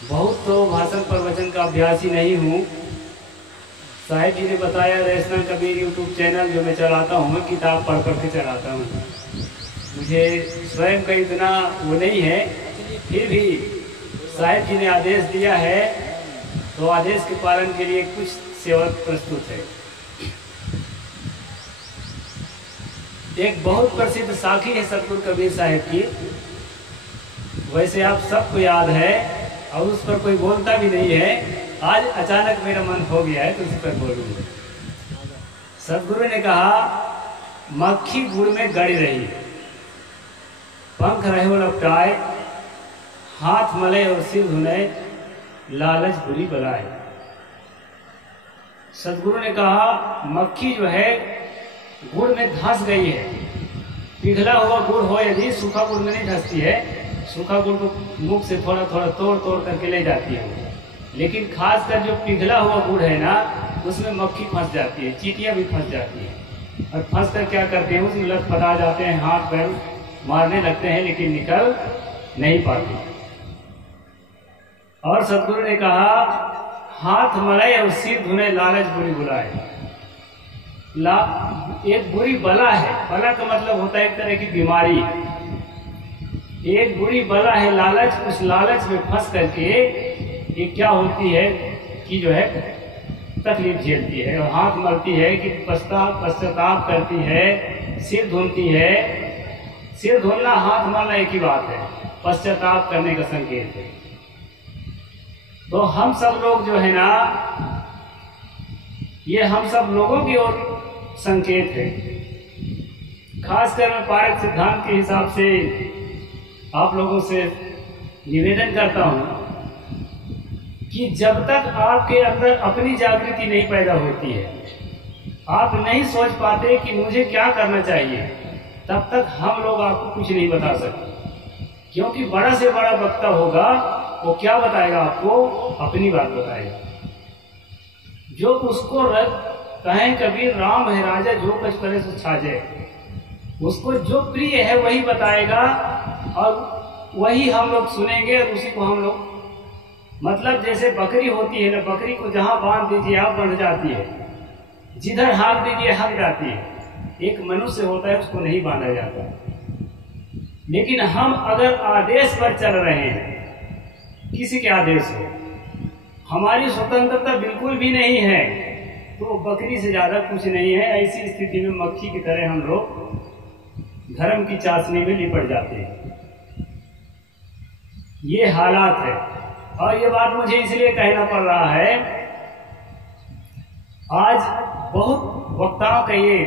बहुत तो भाषण प्रवचन का अभ्यासी नहीं हूँ। साहिब जी ने बताया रैसना कबीर यूट्यूब चैनल जो मैं चलाता हूँ, मैं किताब पढ़ पढ़ के चलाता हूँ। मुझे स्वयं का इतना वो नहीं है, फिर भी साहिब जी ने आदेश दिया है तो आदेश के पालन के लिए कुछ सेवक प्रस्तुत है। एक बहुत प्रसिद्ध साखी है सतगुरु कबीर साहिब की, वैसे आप सबको याद है और उस पर कोई बोलता भी नहीं है। आज अचानक मेरा मन हो गया है तो उस पर बोलूंगा। सतगुरु ने कहा, मक्खी गुड़ में गड़ी रही, पंख रहे हो लपटाए, हाथ मले और सिर धुने, लालच बुरी बलाए। सतगुरु ने कहा, मक्खी जो है गुड़ में धंस गई है। पिघला हुआ गुड़ हो यदि, सूखा गुड़ में नहीं धंसती है। सूखा गुड़ को मुख से थोड़ा थोड़ा तोड़ तोड़ करके ले जाती है, लेकिन खासकर जो पिघला हुआ गुड़ है ना, उसमें मक्खी फंस जाती है, चींटियां भी फंस जाती हैं। और फंस कर क्या करते हैं, उसमें लटपटा जाते हैं, हाथ पैर मारने लगते हैं, लेकिन निकल नहीं पाते। और सतगुरु ने कहा, हाथ मलाए और सिर धुने, लालच बुरी बुलाए। एक बुरी बला है, बला का मतलब होता है एक तरह की बीमारी। एक बुरी बला है लालच। उस लालच में फंस करके ये क्या होती है कि जो है तकलीफ झेलती है और हाथ मलती है कि पश्चाताप करती है, सिर धुलती है। सिर धुलना हाथ मलना एक ही बात है, पश्चाताप करने का संकेत है। तो हम सब लोग जो है ना, ये हम सब लोगों की ओर संकेत है। खासकर मैं पारक सिद्धांत के हिसाब से आप लोगों से निवेदन करता हूं कि जब तक आपके अंदर अपनी जागृति नहीं पैदा होती है, आप नहीं सोच पाते कि मुझे क्या करना चाहिए, तब तक हम लोग आपको कुछ नहीं बता सकते। क्योंकि बड़ा से बड़ा वक्ता होगा, वो क्या बताएगा आपको? अपनी बात बताएगा। जो उसको कहें कबीर, राम है राजा जो कुछ करे सो छाजे। उसको जो प्रिय है वही बताएगा और वही हम लोग सुनेंगे और उसी को हम लोग, मतलब जैसे बकरी होती है ना, बकरी को जहां बांध दीजिए आप बढ़ जाती है, जिधर हाँक दीजिए हक जाती है। एक मनुष्य होता है, उसको नहीं बांधा जाता। लेकिन हम अगर आदेश पर चल रहे हैं, किसी के आदेश हो, हमारी स्वतंत्रता बिल्कुल भी नहीं है, तो बकरी से ज्यादा कुछ नहीं है। ऐसी स्थिति में मक्खी की तरह हम लोग धर्म की चाशनी में लिपट जाते हैं। ये हालात है। और ये बात मुझे इसलिए कहना पड़ रहा है, आज बहुत वक्ताओं का ये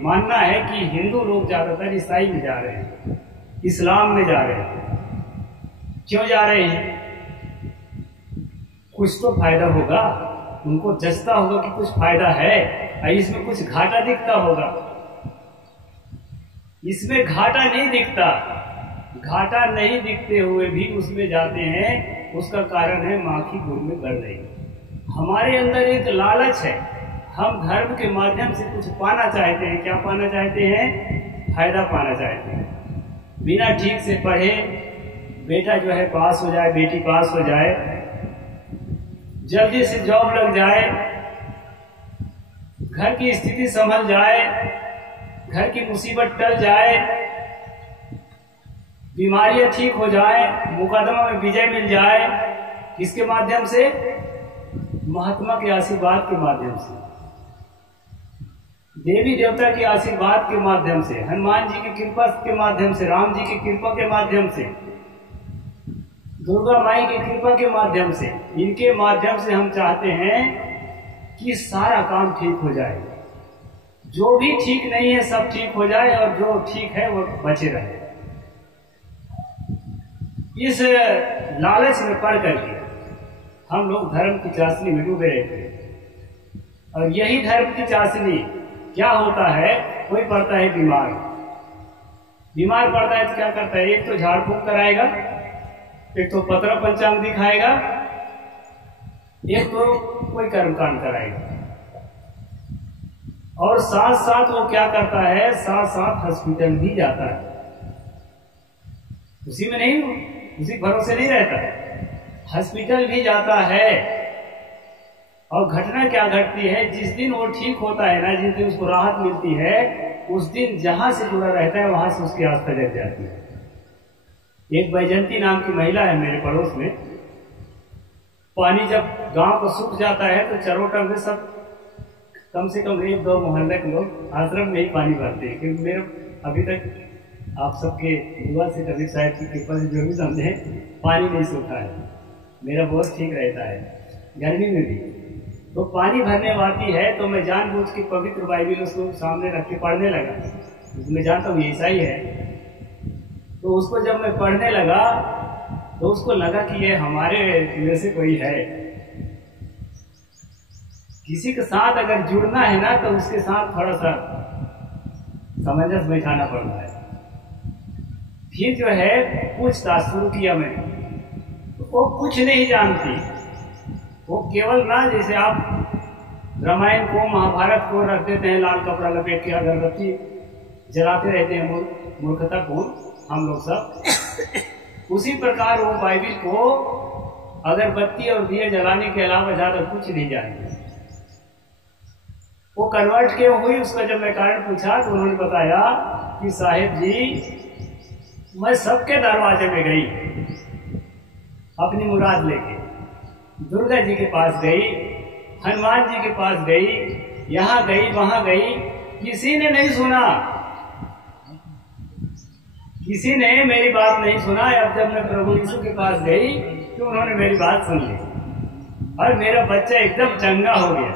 मानना है कि हिंदू लोग ज्यादातर ईसाई में जा रहे हैं, इस्लाम में जा रहे हैं। क्यों जा रहे हैं? कुछ तो फायदा होगा, उनको जचता होगा कि कुछ फायदा है, इसमें कुछ घाटा दिखता होगा। इसमें घाटा नहीं दिखता। घाटा नहीं दिखते हुए भी उसमें जाते हैं। उसका कारण है माखी गुड़ में गड़ रही। हमारे अंदर एक लालच है, हम धर्म के माध्यम से कुछ पाना चाहते हैं। क्या पाना चाहते हैं? फायदा पाना चाहते हैं। बिना ठीक से पढ़े बेटा जो है पास हो जाए, बेटी पास हो जाए, जल्दी से जॉब लग जाए, घर की स्थिति संभल जाए, घर की मुसीबत टल जाए, बीमारियां ठीक हो जाए, मुकदमा में विजय मिल जाए। किसके माध्यम से? महात्मा के आशीर्वाद के माध्यम से, देवी देवता के आशीर्वाद के माध्यम से, हनुमान जी की कृपा के माध्यम से, राम जी की कृपा के माध्यम से, दुर्गा माई की कृपा के माध्यम से, इनके माध्यम से हम चाहते हैं कि सारा काम ठीक हो जाए। जो भी ठीक नहीं है सब ठीक हो जाए और जो ठीक है वो बचे रहे। इस लालच में पड़ करके हम लोग धर्म की चाशनी में डूबे रहते हैं। और यही धर्म की चाशनी क्या होता है, कोई पड़ता है बीमार, बीमार पड़ता है तो क्या करता है? एक तो झाड़ फूंक कराएगा, एक तो पत्र पंचांग दिखाएगा, एक तो कोई कर्मकांड कराएगा। और साथ साथ वो क्या करता है, साथ साथ हॉस्पिटल भी जाता है। उसी में नहीं, उसी भरोसे नहीं रहता है। हॉस्पिटल भी जाता है, और घटना क्या घटती है, जिस दिन वो ठीक होता है ना, जिस दिन उसको राहत मिलती है, उस दिन जहां से जुड़ा रहता है वहां से उसकी आस्था जग जाती है। एक बैजंती नाम की महिला है मेरे पड़ोस में। पानी जब गांव को सूख जाता है तो चरोटा में सब कम से कम 1-2 मोहल्ले के लोग आश्रम में ही पानी भरते हैं, क्योंकि मेरे अभी तक आप सबके दुआ से कभी शायद की कृपा से जो भी समझे पानी नहीं सूखा है, मेरा बहुत ठीक रहता है गर्मी में भी। तो पानी भरने आती है तो मैं जानबूझ के पवित्र बाइबिल उसको सामने रख के पढ़ने लगा, क्योंकि मैं जानता हूँ ईसाई है। तो उसको जब मैं पढ़ने लगा तो उसको लगा कि ये हमारे में से कोई है। किसी के साथ अगर जुड़ना है ना तो उसके साथ थोड़ा सा सामंजस्य बैठाना पड़ता है। फिर जो है पूछताछ शुरू किया मैंने, तो वो कुछ नहीं जानती। वो केवल ना, जैसे आप रामायण को महाभारत को रख देते हैं लाल कपड़ा लपेट के, अगरबत्ती जलाते रहते हैं मूर्खतापूर्ण हम लोग सब, उसी प्रकार वो बाइबिल को अगरबत्ती और दिए जलाने के अलावा ज्यादा कुछ नहीं जानते। वो कन्वर्ट क्यों हुई, उसका जब मैं कारण पूछा तो उन्होंने बताया कि साहिब जी मैं सबके दरवाजे में गई अपनी मुराद लेके, दुर्गा जी के पास गई, हनुमान जी के पास गई, यहाँ गई वहां गई, किसी ने नहीं सुना, किसी ने मेरी बात नहीं सुना। अब जब मैं प्रभु यीशु के पास गई तो उन्होंने मेरी बात सुन ली और मेरा बच्चा एकदम चंगा हो गया।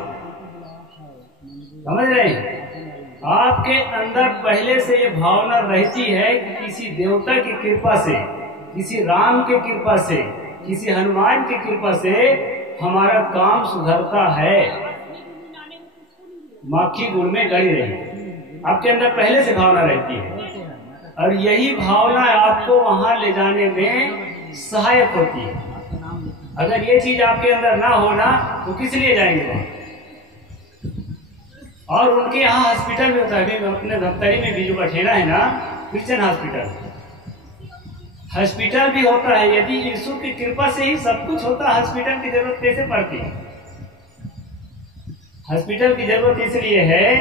समझ रहे हैं? आपके अंदर पहले से ये भावना रहती है कि किसी देवता की कृपा से, किसी राम की कृपा से, किसी हनुमान की कृपा से हमारा काम सुधरता है। माखी गुड़ में गड़ी रही, आपके अंदर पहले से भावना रहती है, और यही भावना आपको वहां ले जाने में सहायक होती है। अगर ये चीज आपके अंदर ना होना तो किस लिए जाएंगे वहां? और उनके यहाँ हॉस्पिटल भी होता है, अपने दफ्तरी में भी जो बठेना है ना, क्रिश्चियन हॉस्पिटल, हॉस्पिटल भी होता है। यदि यीशु की कृपा से ही सब कुछ होता, हॉस्पिटल की जरूरत कैसे पड़ती है? हॉस्पिटल की जरूरत इसलिए है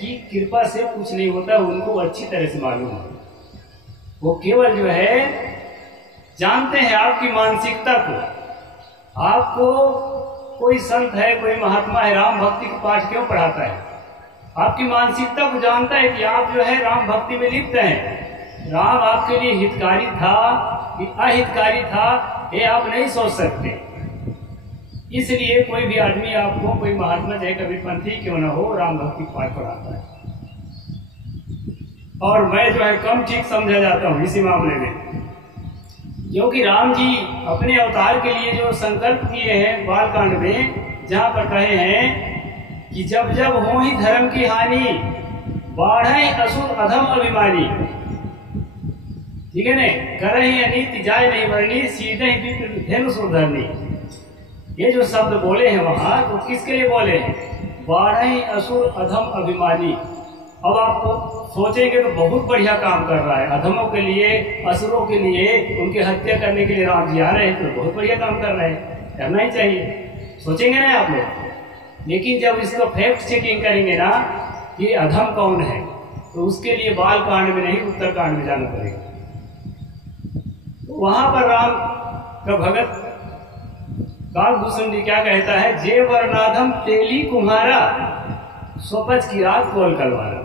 कि कृपा से कुछ नहीं होता, उनको अच्छी तरह से मालूम है। वो केवल जो है जानते हैं आपकी मानसिकता को। आपको कोई संत है, कोई महात्मा है, राम भक्ति का पाठ क्यों पढ़ाता है? आपकी मानसिकता को जानता है कि आप जो है राम भक्ति में लिप्त हैं। राम आपके लिए हितकारी था कि अहितकारी था, ये आप नहीं सोच सकते। इसलिए कोई भी आदमी आपको, कोई महात्मा चाहे कभी पंथी क्यों ना हो, राम भक्ति पाठ पढ़ाता है। और मैं जो है कम ठीक समझा जाता हूँ इसी मामले में, क्योंकि राम जी अपने अवतार के लिए जो संकल्प किए हैं बालकांड में, जहाँ पर कहे हैं कि जब जब हो ही धर्म की हानि, बाढ़े असुर अधम अभिमानी, ठीक है ने, करे अनित जाय नहीं वर्णी, सीधे ही धेनु सुधरनी। ये जो शब्द बोले हैं वहां, तो किसके लिए बोले हैं? बाढ़े असुर अधम अभिमानी। अब आप सोचेंगे तो बहुत बढ़िया काम कर रहा है, अधमों के लिए, असुरों के लिए, उनकी हत्या करने के लिए राम जी आ रहे हैं, तो बहुत बढ़िया काम कर रहे हैं, करना ही चाहिए, सोचेंगे ना आप लोग। लेकिन जब इसको फैक्ट चेकिंग करेंगे ना कि अधम कौन है, तो उसके लिए बाल कांड में नहीं उत्तरकांड में जाना पड़ेगा। तो वहां पर राम का भगत कालभूषण जी क्या कहता है? जे वर्णाधम तेली कुम्हारा, स्वपच की रात कोल कलवारा।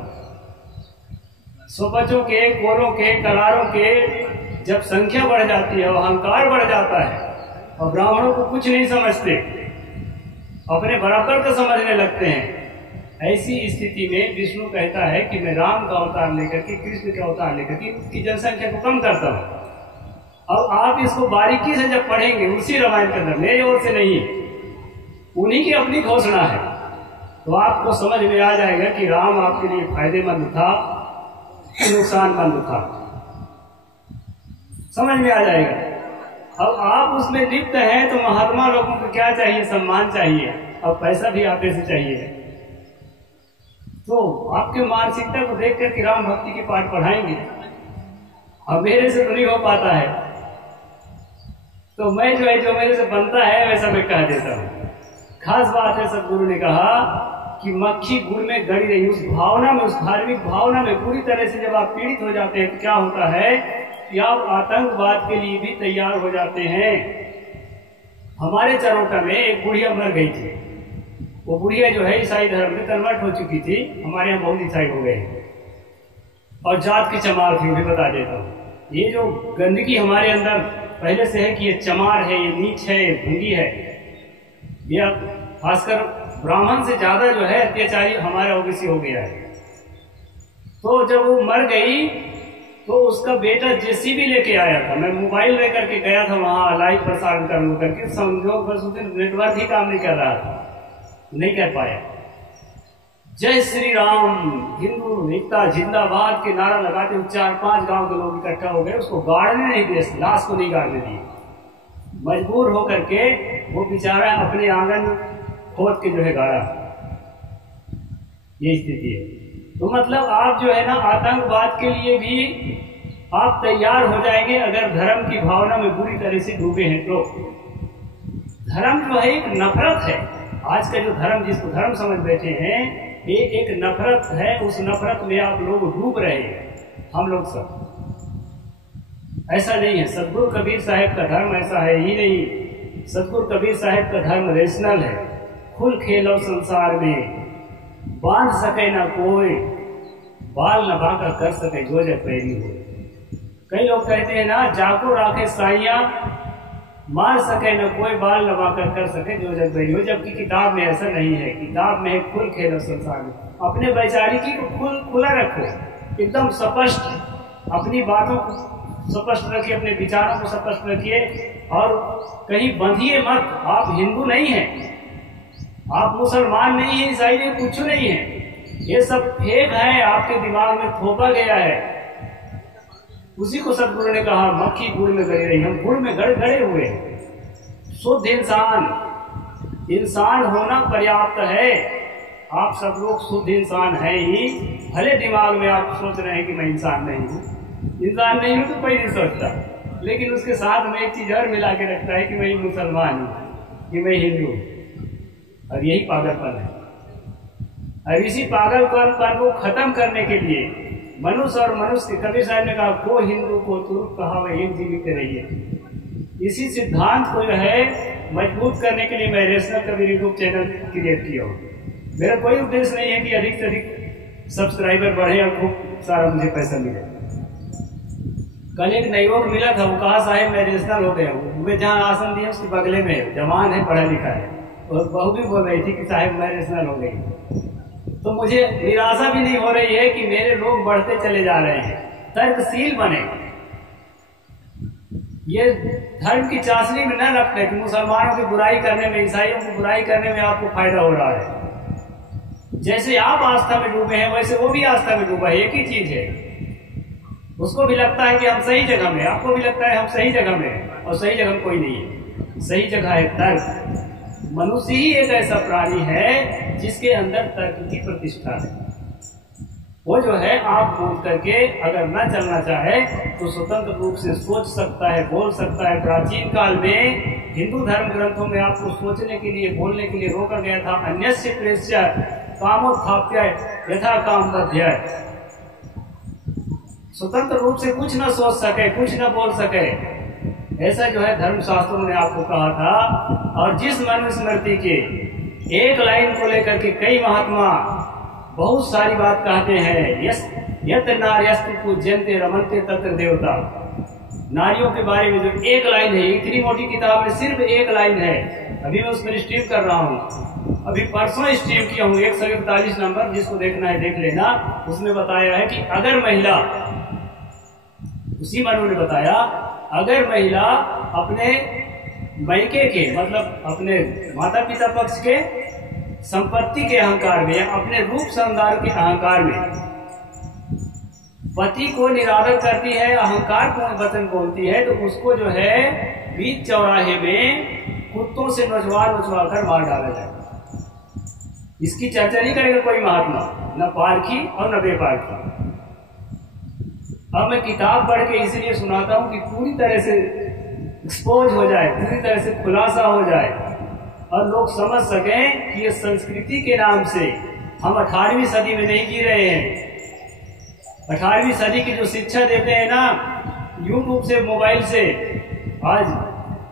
स्वपचों के, कोरों के, कलारों के जब संख्या बढ़ जाती है, अहंकार बढ़ जाता है, और ब्राह्मणों को कुछ नहीं समझते, अपने बराबर को समझने लगते हैं, ऐसी स्थिति में विष्णु कहता है कि मैं राम का अवतार लेकर के, कृष्ण का अवतार लेकर के उसकी जनसंख्या को कम करता हूँ। अब आप इसको बारीकी से जब पढ़ेंगे उसी रामायण के अंदर, मेरी ओर से नहीं, उन्हीं की अपनी घोषणा है, तो आपको समझ में आ जाएगा कि राम आपके लिए फायदेमंद था कि नुकसानमंद था, समझ में आ जाएगा। अब आप उसमें लिप्त हैं तो महात्मा लोगों को क्या चाहिए? सम्मान चाहिए, और पैसा भी आप से चाहिए। तो आपके मानसिकता को देख कर राम भक्ति के पाठ पढ़ाएंगे, अब मेरे से तो नहीं हो पाता है। तो मैं जो है जो मेरे से बनता है वैसा मैं कह देता हूँ। खास बात है, सदगुरु ने कहा कि मक्खी गुड़ में गड़ी रही, उस भावना में, उस धार्मिक भावना में पूरी तरह से जब आप पीड़ित हो जाते हैं तो क्या होता है कि आप आतंकवाद के लिए भी तैयार हो जाते हैं। हमारे चरोटा में एक बुढ़िया मर गई थी। वो बुढ़िया जो है ईसाई धर्म में कन्वर्ट हो चुकी थी। हमारे यहाँ बहुत ईसाई हो गए और जात की चमार थी, भी बता देता हूँ। ये जो गंदगी हमारे अंदर पहले से है कि ये चमार है, ये नीच है, ये भंगी है, ये खासकर ब्राह्मण से ज्यादा जो है अत्याचारी हमारा ओबीसी हो गया है। तो जब वो मर गई तो उसका बेटा जेसीबी लेके आया था। मैं मोबाइल लेकर के गया था वहां लाइव प्रसारण करने करके, संयोग बस उस दिन नेटवर्क ही काम नहीं कर रहा था, नहीं कर पाया। जय श्री राम, हिंदू एकता जिंदाबाद के नारा लगाते हुए 4-5 गांव के लोग इकट्ठा हो गए। उसको गाड़ने नहीं दिए, लाश को नहीं गाड़ने दिए। मजबूर होकर के वो बेचारा अपने आंगन खोद के जो है गाड़ा। ये स्थिति है। तो मतलब आप जो है ना आतंकवाद के लिए भी आप तैयार हो जाएंगे अगर धर्म की भावना में बुरी तरह से डूबे हैं तो। धर्म जो है एक नफरत है। आज का जो धर्म, जिसको धर्म समझ बैठे हैं, ये एक नफरत है। उस नफरत में आप लोग डूब रहे हैं। हम लोग सब ऐसा नहीं है। सदगुरु कबीर साहब का धर्म ऐसा है ही नहीं। सदगुरु कबीर साहब का धर्म रेशनल है। खुल खेलो संसार में, बांध सके ना कोई, बाल न बांका कर सके जो जग पैरी हो। कई लोग कहते हैं ना, जाको राखे साइया, मार सके न कोई, बाल न बांका कर सके जो जग पैरी हो। जबकि किताब में ऐसा नहीं है। किताब में खुल खेलो संसार में। अपने वैचारिकी को खुला रखो, एकदम स्पष्ट अपनी बातों को स्पष्ट रखिए, अपने विचारों को स्पष्ट रखिए और कहीं बंधिए मत। आप हिंदू नहीं हैं, आप मुसलमान नहीं है, ईसाई नहीं, कुछ नहीं है। ये सब फेक है, आपके दिमाग में थोपा गया है। उसी को सदगुरु ने कहा मक्खी गुड़ में गड़ी रही। हम गुड़ में गड़े हुए हैं। शुद्ध इंसान होना पर्याप्त है। आप सब लोग शुद्ध इंसान है ही। भले दिमाग में आप सोच रहे हैं कि मैं इंसान नहीं हूँ, इंसान नहीं हूँ तो कोई नहीं सोचता, लेकिन उसके साथ में एक चीज और मिला के रखता है कि मैं मुसलमान हूँ, कि मैं हिंदू हूँ। और यही पागलपन है। और इसी पागलपन को खत्म करने के लिए मनुष्य और मनुष्य, कबीर साहब ने कहा को हिंदू को तुरुप कहा वह एक जीवित रहिए। इसी सिद्धांत को जो है मजबूत करने के लिए मैं rational Kabir YouTube channel create किया हूँ। मेरा कोई उद्देश्य नहीं है कि अधिक से अधिक सब्सक्राइबर बढ़े और खूब सारा मुझे पैसा मिले। कल एक नयोग मिला था, वो कहा साहेब मैं रेशनल हो गया हूँ। मुझे जहाँ आसन दिया उसके बगले में जवान है, पढ़ा लिखा है, और बहू भी बोल रही थी कि साहेब मैं रेशनल हो गई। तो मुझे निराशा भी नहीं हो रही है कि मेरे लोग बढ़ते चले जा रहे हैं। तर्कशील बने, ये धर्म की चाशनी में न रखते कि मुसलमानों की बुराई करने में, ईसाइयों की बुराई करने में आपको फायदा हो रहा है। जैसे आप आस्था में डूबे हैं वैसे वो भी आस्था में डूबा है। एक ही चीज है। उसको भी लगता है कि हम सही जगह में, आपको भी लगता है हम सही जगह में, और सही जगह में कोई नहीं है। सही जगह है तर्क। मनुष्य ही एक ऐसा प्राणी है जिसके अंदर तर्क की प्रतिष्ठा है। वो जो है आप बोल करके अगर न चलना चाहे तो स्वतंत्र रूप से सोच सकता है, बोल सकता है। प्राचीन काल में हिंदू धर्म ग्रंथों में आपको सोचने के लिए, बोलने के लिए रोका गया था। अन्यस्य प्रेष्य कामोत्थाप्य यथा काम बध्य। स्वतंत्र रूप से कुछ न सोच सके, कुछ न बोल सके, ऐसा जो है धर्म शास्त्रों ने आपको कहा था। और जिस मनुस्मृति के एक लाइन को लेकर के कई महात्मा बहुत सारी बात कहते हैं, यत नार्यस्तु पूज्यन्ते रमन्ते तत्र देवता। नारियों के बारे में जो एक लाइन है, इतनी मोटी किताब में सिर्फ एक लाइन है। अभी मैं उसमें स्ट्रीम कर रहा हूँ, अभी परसों स्ट्रीम किया हूँ 141 नंबर, जिसको देखना है देख लेना। उसमें बताया है कि अगर महिला, उसी मनु ने बताया, अगर महिला अपने मैके के मतलब अपने माता पिता पक्ष के संपत्ति के अहंकार में, अपने रूप श्रृंगार के अहंकार में पति को निरादर करती है, अहंकार पूर्ण वचन बोलती है, तो उसको जो है बीच चौराहे में कुत्तों से नोचवा कर मार डाला जाए। इसकी चर्चा नहीं करेगा कोई महात्मा, न पारखी और न बेपारखी। अब मैं किताब पढ़ के इसलिए सुनाता हूं कि पूरी तरह से एक्सपोज हो जाए, पूरी तरह से खुलासा हो जाए और लोग समझ सकें कि ये संस्कृति के नाम से हम 18वीं सदी में नहीं जी रहे हैं। 18वीं सदी की जो शिक्षा देते हैं ना यूट्यूब से, मोबाइल से, आज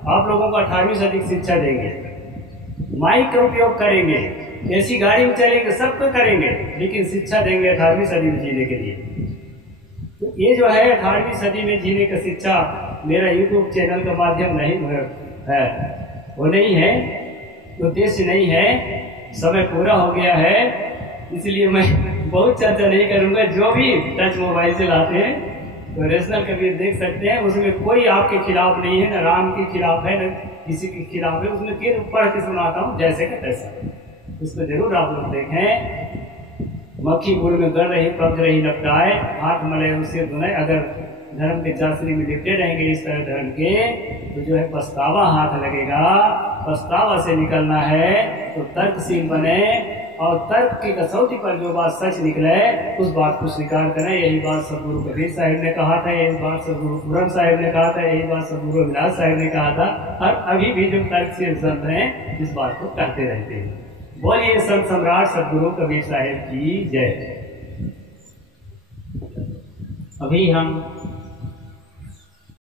आप लोगों को 18वीं सदी की शिक्षा देंगे। माइक का उपयोग करेंगे, ऐसी गाड़ी में चलेंगे, सब कुछ करेंगे, लेकिन शिक्षा देंगे 18वीं सदी में जीने के लिए। तो ये जो है 18वीं सदी में जीने का शिक्षा मेरा यूट्यूब चैनल का माध्यम नहीं है, वो नहीं है, उद्देश्य नहीं है। समय पूरा हो गया है, इसलिए मैं बहुत चर्चा नहीं करूंगा। जो भी टच मोबाइल से लाते हैं तो रेशनल कबीर देख सकते हैं, उसमें कोई आपके खिलाफ नहीं है, न राम के खिलाफ है, न किसी के खिलाफ है। उसमें फिर पढ़ के सुनाता हूँ जैसे का तैसा, उसको जरूर आप लोग देखें। मक्खी गुड़ में गड़ रही पग रही लपटाए, हाथ मले उससे धुनाए। अगर धर्म के चासनी में लिपटे रहेंगे इस तरह धर्म के, तो जो है पछतावा हाथ लगेगा। पछतावा से निकलना है तो तर्कशील बने और तर्क की कसौटी पर जो बात सच निकले उस बात को स्वीकार करें। यही बात सदगुरु कबीर साहिब ने कहा था, यही बात सदगुरु पूरन साहिब ने कहा था, यही बात सदगुरु विलास साहिब ने कहा था, और अभी भी जो तर्कशील संत हैं इस बात को कहते रहते हैं। बोलिए संत सम्राट सदगुरु कबीर साहिब की जय। अभी हम